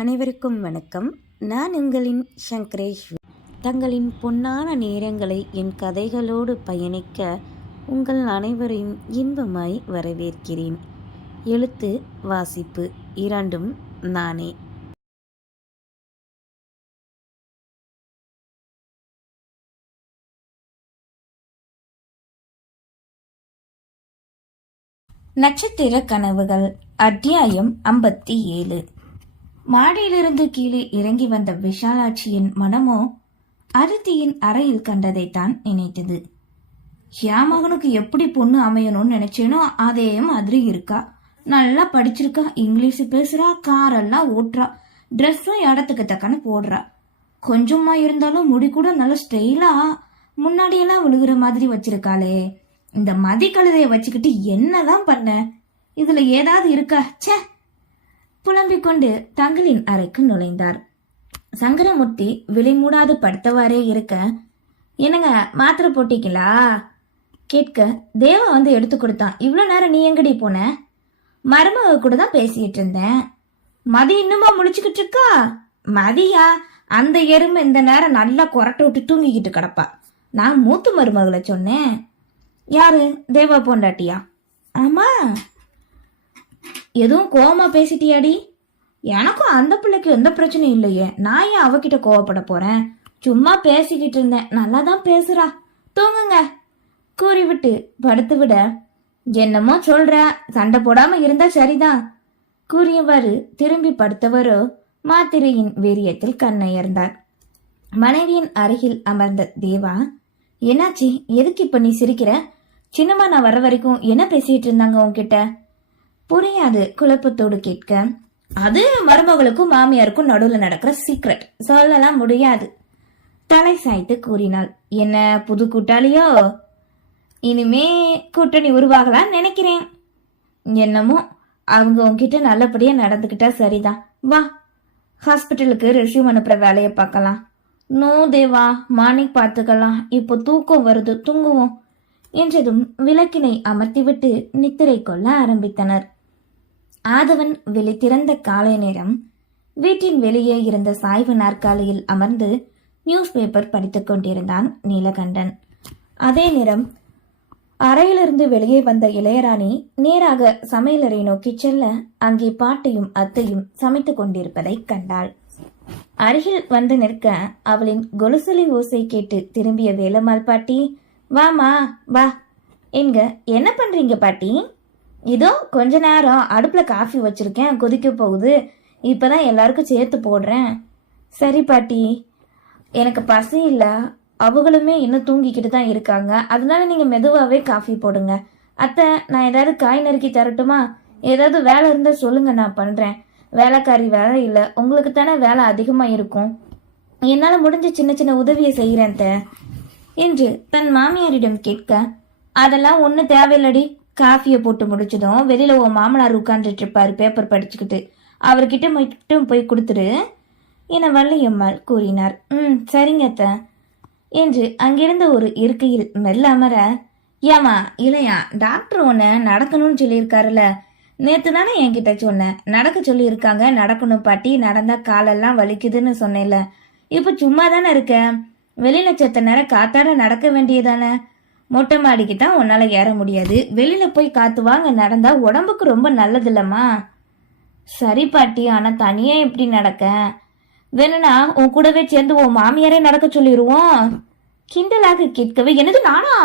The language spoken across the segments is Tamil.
அனைவருக்கும் வணக்கம். நான் உங்களின் சங்கரேஷ். தங்களின் பொன்னான நேரங்களை என் கதைகளோடு பயணிக்க உங்கள் அனைவரையும் இன்பமாய் வரவேற்கிறேன். எழுத்து வாசிப்பு இரண்டும் நானே. நட்சத்திர கனவுகள் அத்தியாயம் 57. மாடியிலிருந்து கீழே இறங்கி வந்த விஷாலாட்சியின் மனமோ அதித்தியின் அறையில் கண்டதைத்தான் நினைத்தது. என் மகனுக்கு எப்படி பொண்ணு அமையணும்னு நினைச்சேனோ அதே மாதிரி இருக்கா. நல்லா படிச்சிருக்கா, இங்கிலீஷ் பேசுறா, காரெல்லாம் ஓட்டுறா, ட்ரெஸ்ஸும் இடத்துக்கு தக்கன போடுறா. கொஞ்சமா இருந்தாலும் முடி கூட நல்ல ஸ்டைலா முன்னாடியெல்லாம் விழுகிற மாதிரி வச்சிருக்காளே. இந்த மதி கழுதைய வச்சுக்கிட்டு என்னதான் பண்ண? இதுல ஏதாவது இருக்கா? ச்சே! புலம்பிக் கொண்டு தங்களின் அறைக்கு நுழைந்தார். சங்கரமூர்த்தி விலை மூடாது படுத்தவாறே இருக்க, என்னங்க மாத்திரை போட்டிங்களா கேட்க, தேவா வந்து எடுத்து கொடுத்தான். இவ்வளவு நேரம் நீ எங்கடி போன? மருமக கூட தான் பேசிட்டு இருந்தேன். மதி இன்னுமா முழிச்சுக்கிட்டு இருக்கா? மதியா? அந்த எறும்பு இந்த நேரம் நல்லா கொரட்டை விட்டு தூங்கிக்கிட்டு கிடப்பா. நான் மூத்து மருமகளை சொன்னேன். யாரு? தேவா பொண்டாட்டியா? ஆமா. எதுவும் கோவமா பேசிட்டியாடி? எனக்கும் அந்த பிள்ளைக்கு எந்த பிரச்சனையும் இல்லையே, நான் ஏன் அவகிட்ட கோவப்பட போறேன்? சும்மா பேசிக்கிட்டு இருந்தேன். நல்லா தான் பேசுறா, தூங்குங்க கூறிவிட்டு படுத்து விட, என்னமோ சொல்ற, சண்டை போடாம இருந்தா சரிதான் கூறியவாறு திரும்பி படுத்தவரோ மாத்திரையின் வீரியத்தில் கண்ணயர்ந்தார். மனைவியின் அருகில் அமர்ந்த தேவா, என்னாச்சு? எதுக்கு இப்ப நீ சிரிக்கிற? சின்னம்மா நான் வர வரைக்கும் என்ன பேசிட்டு இருந்தாங்க உன்கிட்ட? புரியாது குழப்பத்தோடு கேட்க, அது மருமகளுக்கும் மாமியாருக்கும் நடுவில் நடக்கிற சீக்ரெட், சொல்லலாம் முடியாது தலை சாய்த்து கூறினாள். என்ன புது கூட்டாளியோ? இனிமே கூட்டணி உருவாகலாம் நினைக்கிறேன். என்னமோ அவங்க உன்கிட்ட நல்லபடியா நடந்துகிட்டா சரிதான். வா, ஹாஸ்பிட்டலுக்கு ரெஷ்யூம் அனுப்புற வேலையை பார்க்கலாம். நோ தேவா, மார்னிங் பார்த்துக்கலாம், இப்போ தூக்கம் வருது, தூங்குவோம் என்றதும் விளக்கினை அமர்த்திவிட்டு நித்திரை கொள்ள ஆரம்பித்தனர். ஆதவன் விழித்திறந்த காலை நேரம் வீட்டின் வெளியே இருந்த சாய்வு நாற்காலியில் அமர்ந்து நியூஸ் பேப்பர் படித்துக் கொண்டிருந்தான் நீலகண்டன். அதே நேரம் அறையிலிருந்து வெளியே வந்த இளையராணி நேராக சமையலறை நோக்கி செல்ல அங்கே பாட்டியும் அத்தையும் சமைத்துக் கொண்டிருப்பதை கண்டாள். அருகில் வந்து நிற்க அவளின் கொலுசலி ஓசை கேட்டு திரும்பிய வேலம்மாள் பாட்டி, வாமா வா என்க, என்ன பண்றீங்க பாட்டி? இதோ கொஞ்ச நேரம் அடுப்புல காஃபி வச்சிருக்கேன், கொதிக்க போகுது, இப்பதான் எல்லாருக்கும் சேர்த்து போடுறேன். சரி பாட்டி, எனக்கு பசி இல்லை, அவங்களுமே இன்னும் தூங்கிக்கிட்டு தான் இருக்காங்க, அதனால நீங்க மெதுவாகவே காஃபி போடுங்க. அத்தை, நான் ஏதாவது காய் நறுக்கி தரட்டுமா? ஏதாவது வேலை இருந்தா சொல்லுங்க, நான் பண்றேன். வேலைக்காரி வேலை இல்லை, உங்களுக்கு தானே வேலை அதிகமா இருக்கும், என்னால முடிஞ்ச சின்ன சின்ன உதவியை செய்யறேன் என்று தன் மாமியாரிடம் கேட்க, அதெல்லாம் ஒண்ணு தேவையில்லடி, காஃபியை போட்டு முடிச்சதும் வெளியில உன் மாமனார் உட்கார்ந்துட்டு இருப்பாரு பேப்பர் படிச்சுக்கிட்டு, அவர்கிட்ட மட்டும் போய் கொடுத்துரு என வள்ளியம்மாள் கூறினார். சரிங்க அத்தை என்று அங்கிருந்த ஒரு இருக்கையில் மெல்ல அமர, ஏமா இளையா, டாக்டர் உன்னை நடக்கணும்னு சொல்லியிருக்காருல்ல, நேத்து தானே என்கிட்ட சொன்னேன், நடக்க சொல்லி இருக்காங்க, நடக்கணும் பாட்டி, நடந்தா காலெல்லாம் வலிக்குதுன்னு சொன்னேன்ல, இப்ப சும்மா தானே இருக்க, வெளியில செத்த நேரம் காத்தாட நடக்க வேண்டியதானே, மொட்டை மாடிக்கு தான் உன்னால ஏற முடியாது, வெளியில போய் காத்து வாங்க, நடந்தா உடம்புக்கு ரொம்ப நல்லது இல்லம்மா. சரி பாட்டி, ஆனா தனியே எப்படி நடக்க? வேணும்னா உன் கூடவே சேர்ந்து உன் மாமியாரே நடக்க சொல்லிடுவோம் கிண்டலாக கேட்கவே, என்னது நானா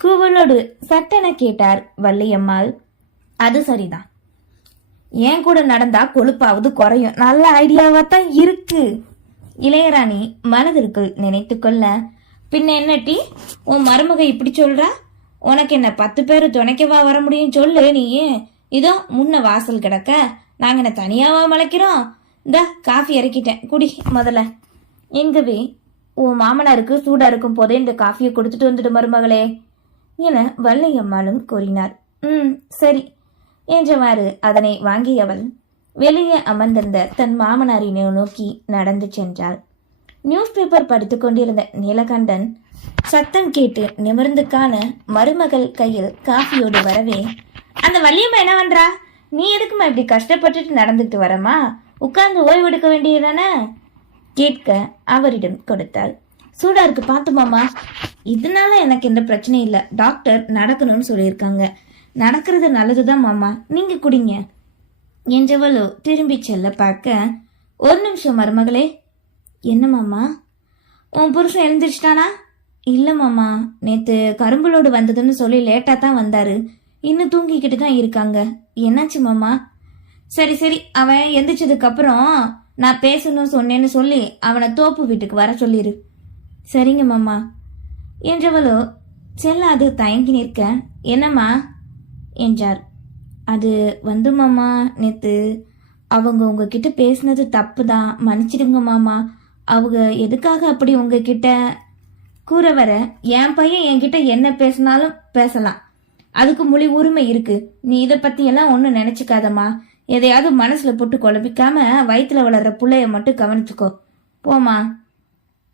கூவலோடு சட்டென கேட்டார் வள்ளியம்மாள். அது சரிதான், ஏன் கூட நடந்தா கொழுப்பாவது குறையும், நல்ல ஐடியாவா தான் இருக்கு இளையராணி மனதிற்குள் நினைத்து கொள்ள, பின்ன என்னட்டி உன் மருமக இப்படி சொல்ற? உனக்கு என்ன 10 பேரு துணைக்கவா வர முடியும் சொல்லு நீ? இதோ முன்ன வாசல் கிடக்க, நாங்க என்ன தனியாவா மலைக்கிறோம்? இந்த காஃபி இறக்கிட்டேன், குடி முதல்ல. எங்கவே உன் மாமனாருக்கு சூடா இருக்கும் போதே இந்த காஃபியை கொடுத்துட்டு வந்துட்டு மருமகளே என வள்ளியம்மாளும் கூறினார். சரி என்றவாறு அதனை வாங்கியவள் வெளியே அமர்ந்திருந்த தன் மாமனாரினை நோக்கி நடந்து சென்றாள். நியூஸ் பேப்பர் படித்துக் கொண்டிருந்த நீலகண்டன் சத்தம் கேட்டு நிமிர்ந்து காண மருமகள் கையில் காஃபியோடு வரவே, அந்த வள்ளியம்மா என்ன பண்றா? நீ எதுக்குமா இப்படி கஷ்டப்பட்டுட்டு நடந்துட்டு வரமா? உட்கார்ந்து ஓய்வெடுக்க வேண்டியதானே கேட்க அவரிடம் கொடுத்தாள். சூடா இருக்கு பார்த்து மாமா. இதனால எனக்கு எந்த பிரச்சனையும் இல்லை. டாக்டர் நடக்கணும்னு சொல்லியிருக்காங்க. நடக்கிறது நல்லதுதான் மாமா, நீங்க குடிங்க என்றவளோ திரும்பி செல்ல பார்க்க, ஒரு நிமிஷம் மருமகளே. என்ன மாமா, உன் புருஷன் எழுந்திரிச்சிட்டானா? இல்லை மாமா, நேற்று கரும்புலோடு வந்ததுன்னு சொல்லி லேட்டாக தான் வந்தாரு. இன்னும் தூங்கிக்கிட்டு தான் இருக்காங்க. என்னாச்சு மாமா? சரி சரி, அவன் எந்திரிச்சதுக்கு அப்புறம் நான் பேசணும் சொன்னேன்னு சொல்லி அவனை தோப்பு வீட்டுக்கு வர சொல்லிடு. சரிங்க மாமா என்றவளோ செல்லாது தயங்கி நிற்க, என்னம்மா என்றார். அது வந்து மாமா, நேற்று அவங்க உங்ககிட்ட பேசினது தப்பு தான், மன்னிச்சிடுங்க மாமா. அவங்க எதுக்காக அப்படி உங்ககிட்ட கூற வர, என் பையன் என்கிட்ட என்ன பேசினாலும் பேசலாம், அதுக்கு முழு உரிமை இருக்கு. நீ இதை பற்றியெல்லாம் ஒன்றும் நினச்சிக்காதம்மா. எதையாவது மனசில் போட்டு குழப்பிக்காம வயிற்றுல வளர்ற பிள்ளைய மட்டும் கவனிச்சுக்கோ போமா,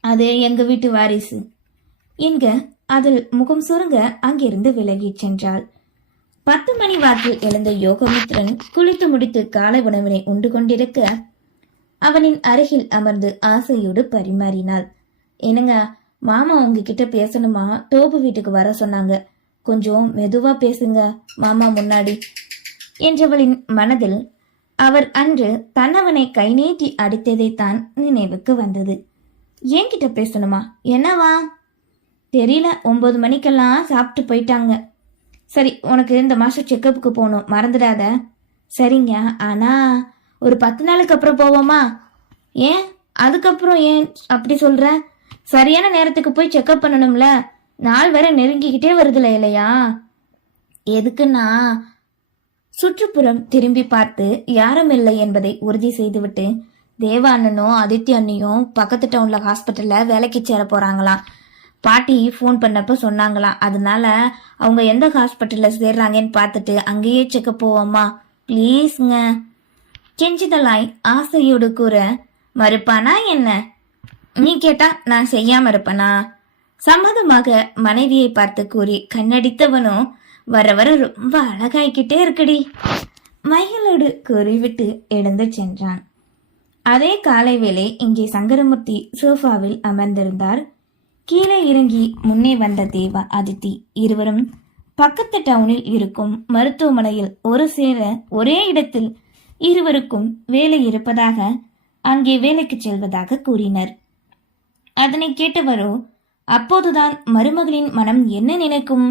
அது எங்கள் வீட்டு வாரிசு என்க அதில் முகம் சுருங்க அங்கிருந்து விலகி சென்றாள். 10 மணி வாக்கில் எழுந்த யோகமித்ரன் குளித்து முடித்து காலை உணவினை உண்டு கொண்டிருக்க அவனின் அருகில் அமர்ந்து ஆசையோடு பரிமாறினாள். என்னங்க, மாமா உங்ககிட்ட பேசணுமா, தோப்பு வீட்டுக்கு வர சொன்னாங்க, கொஞ்சம் மெதுவா பேசுங்க மாமா முன்னாடி என்றவளின் மனதில் அவர் அன்று தன்னவனை கை நீட்டி அடித்ததை தான் நினைவுக்கு வந்தது. என்கிட்ட பேசணுமா? என்னவா தெரியல, 9 மணிக்கெல்லாம் சாப்பிட்டு போயிட்டாங்க. சரி, உனக்கு இந்த மாசம் செக்கப்புக்கு போகணும், மறந்துடாத. சரிங்க, ஆனா ஒரு 10 நாளுக்கு அப்புறம் போவோமா? ஏன் அதுக்கப்புறம் ஏன் அப்படி சொல்ற? சரியான நேரத்துக்கு போய் செக்கப் பண்ணணும்ல, நாள் வேற நெருங்கிக்கிட்டே வருதுல இல்லையா? எதுக்குன்னா சுற்றுப்புறம் திரும்பி பார்த்து யாரும் இல்லை என்பதை உறுதி செய்துவிட்டு தேவா அண்ணனும் ஆதித்ய அண்ணியும் பக்கத்து டவுன்ல ஹாஸ்பிட்டல்ல வேலைக்கு சேர போறாங்களாம். பாட்டி ஃபோன் பண்ணப்ப சொன்னாங்களாம். அதனால அவங்க எந்த ஹாஸ்பிட்டல்ல சேர்றாங்கன்னு பார்த்துட்டு அங்கேயே செக்கப் போவோமா ப்ளீஸ்ங்க கெஞ்சிதலாய் ஆசையோடு கூற, மறுப்பானா என்ன? நீ கேட்டா நான் செய்யாம இருப்பனா? சம்மதமாக மனைவியை பார்த்து கூறி கண்ணடித்தவனும் வர வர ரொம்ப அழகாய்கிட்டே இருக்குடி மகளோடு கூறிவிட்டு எழுந்து சென்றான். அதே காலை வேளை இங்கே சங்கரமூர்த்தி சோஃபாவில் அமர்ந்திருந்தார். கீழே இறங்கி முன்னே வந்த தேவா அதித்தி இருவரும் பக்கத்து டவுனில் இருக்கும் மருத்துவமனையில் ஒரு சேர ஒரே இடத்தில் இருவருக்கும் வேலை இருப்பதாக அங்கே வேலைக்கு செல்வதாக கூறினர். அதனை கேட்டவரோ அப்போதுதான் மருமகளின் மனம் என்ன நினைக்கும்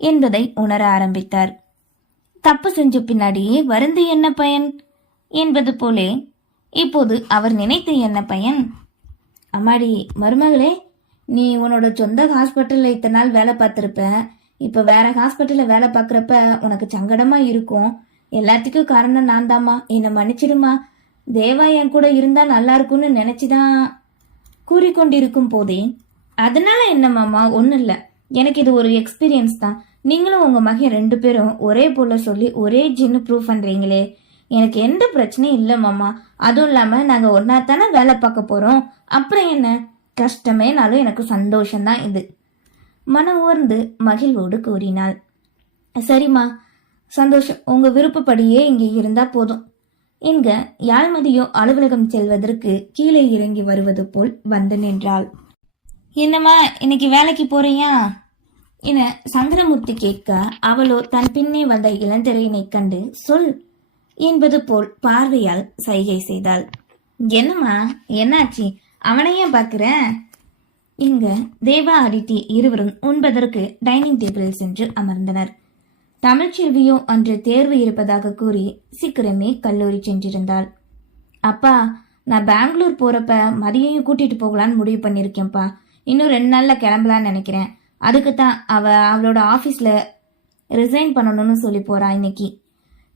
என்பதை உணர ஆரம்பித்தார். தப்பு செஞ்ச பின்னாடியே வருந்து என்ன பயன் என்பது போலே இப்போது அவர் நினைத்து என்ன பயன்? அம்மாடி மருமகளே, நீ உன்னோட சொந்த ஹாஸ்பிட்டல்ல இத்தனை நாள் வேலை பார்த்திருப்ப, இப்ப வேற ஹாஸ்பிட்டல்ல வேலை பார்க்கறப்ப உனக்கு சங்கடமா இருக்கும். எல்லாத்துக்கும் காரணம் நான் தாம்மா, என்னை மன்னிச்சிடுமா. தேவா என் கூட இருந்தா நல்லா இருக்கும்னு நினைச்சுதான் கூறிக்கொண்டிருக்கும் போதே, அதனால என்ன மாமா, ஒன்றும் இல்லை, எனக்கு இது ஒரு எக்ஸ்பீரியன்ஸ் தான். நீங்களும் உங்க மகன் 2 பேரும் ஒரே போல சொல்லி ஒரே ஜின்னு ப்ரூவ் பண்றீங்களே, எனக்கு எந்த பிரச்சனையும் இல்லை மாமா. அதுவும் இல்லாம நாங்க ஒன்னா தானே வேலை பார்க்க போறோம், அப்புறம் என்ன கஷ்டமேனாலும் எனக்கு சந்தோஷம்தான் இது மனம் ஊர்ந்து மகிழ்வோடு கூறினாள். சரிம்மா, சந்தோஷம், உங்க விருப்பப்படியே இங்கே இருந்தா போதும் என்க யாழ்மதியோ அலுவலகம் செல்வதற்கு கீழே இறங்கி வருவது போல் வந்து நின்றாள். என்னம்மா இன்னைக்கு வேலைக்கு போறியா என சங்கரமூர்த்தி கேட்க, அவளோ தன் பின்னே வந்த இளந்திரையினை கண்டு சொல் என்பது போல் பார்வையால் சைகை செய்தாள். என்னம்மா என்னாச்சு, அவனையே பார்க்கிற? இங்க தேவா அதித்தி இருவரும் உண்பதற்கு டைனிங் டேபிளில் சென்று அமர்ந்தனர். தமிழ்ச்செல்வியோ அன்று தேர்வு இருப்பதாக கூறி சீக்கிரமே கல்லூரி சென்றிருந்தாள். அப்பா, நான் பெங்களூர் போறப்ப மதியையும் கூட்டிட்டு போகலான்னு முடிவு பண்ணிருக்கேன்ப்பா. இன்னும் 2 நாள்ல கிளம்பலான்னு நினைக்கிறேன். அதுக்கு தான் அவளோட ஆபீஸ்ல ரிசைன் பண்ணணும்னு சொல்லி போறா இன்னைக்கு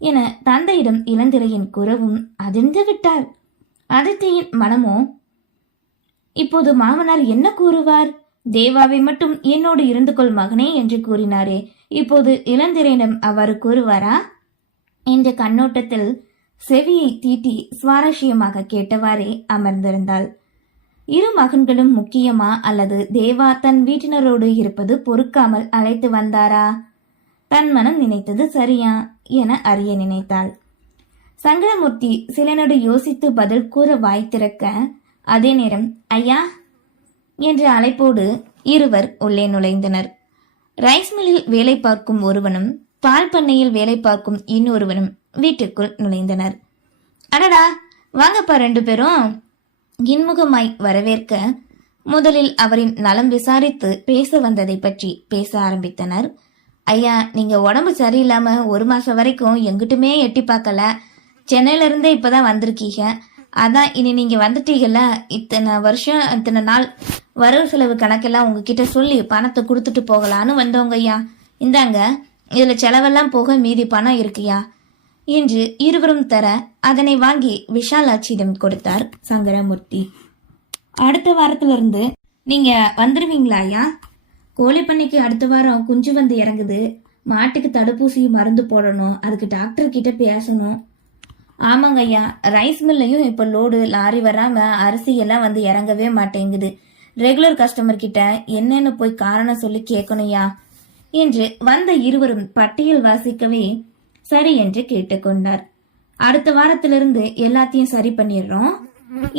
என தந்தையிடம் இளந்திரையின் குறவும் அதிர்ந்து விட்டாள். அதித்தியின் மனமோ இப்போது மாமனார் என்ன கூறுவார்? தேவாவை மட்டும் என்னோடு இருந்து கொள் மகனே என்று கூறினாரே, இப்போது இளந்திரையிடம் அவ்வாறு கூறுவாரா என்ற கண்ணோட்டத்தில் செவியை தீட்டி சுவாரஸ்யமாக கேட்டவாறே அமர்ந்திருந்தாள். 2 மகன்களும் முக்கியமா, அல்லது தேவா தன் வீட்டினரோடு இருப்பது பொறுக்காமல் அழைத்து வந்தாரா? தன் மனம் நினைத்தது சரியா என அறிய நினைத்தாள். சங்கரமூர்த்தி சில நொடி யோசித்து பதில் கூற வாய் திறக்க, அதே நேரம் ஐயா என்ற அழைப்போடு இருவர் உள்ளே நுழைந்தனர். ரைஸ் மில்லில் வேலை பார்க்கும் ஒருவனும் பால் பண்ணையில் வேலை பார்க்கும் இன்னொருவனும் வீட்டுக்குள் நுழைந்தனர். அடடா, வாங்கப்பா 2 பேரும் இன்முகமாய் வரவேற்க, முதலில் அவரின் நலம் விசாரித்து பேச வந்ததை பற்றி பேச ஆரம்பித்தனர். ஐயா, நீங்க உடம்பு சரியில்லாம 1 மாசம் வரைக்கும் எங்கிட்டுமே எட்டி பார்க்கல. சென்னையில இருந்தே இப்பதான் வந்திருக்கீங்க. அதான் இனி நீங்க வந்துட்டீங்கல்ல, இத்தனை வருஷம் இத்தனை நாள் வரவு செலவு கணக்கெல்லாம் உங்ககிட்ட சொல்லி பணத்தை கொடுத்துட்டு போகலான்னு வந்தவங்க ஐயா. இந்தாங்க, இதுல செலவெல்லாம் போக மீதி பணம் இருக்குயா என்று இருவரும் தர, அதனை வாங்கி விஷாலாட்சியிடம் கொடுத்தார் சங்கரமூர்த்தி. அடுத்த வாரத்திலிருந்து நீங்க வந்துருவீங்களா ஐயா? கோழி பண்ணைக்கு அடுத்த வாரம் குஞ்சு வந்து இறங்குது. மாட்டுக்கு தடுப்பூசி மருந்து போடணும். அதுக்கு டாக்டர் கிட்ட பேசணும். ஆமாங்க ஐயா, ரைஸ் மில்லையும் இப்ப லோடு லாரி வராம அரிசி எல்லாம் வந்து இறங்கவே மாட்டேங்குது. ரெகுலர் கஸ்டமர் கிட்ட என்னன்னு போய் காரணம் சொல்லி கேட்கணும்யா என்று வந்த இருவரும் பட்டியல் வாசிக்கவே சரி என்று கேட்டுக்கொண்டார். அடுத்த வாரத்திலிருந்து எல்லாத்தையும் சரி பண்ணிடுறோம்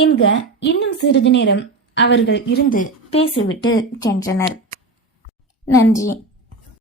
என்க இன்னும் சிறிது நேரம் அவர்கள் இருந்து பேசிவிட்டு சென்றனர். நன்றி.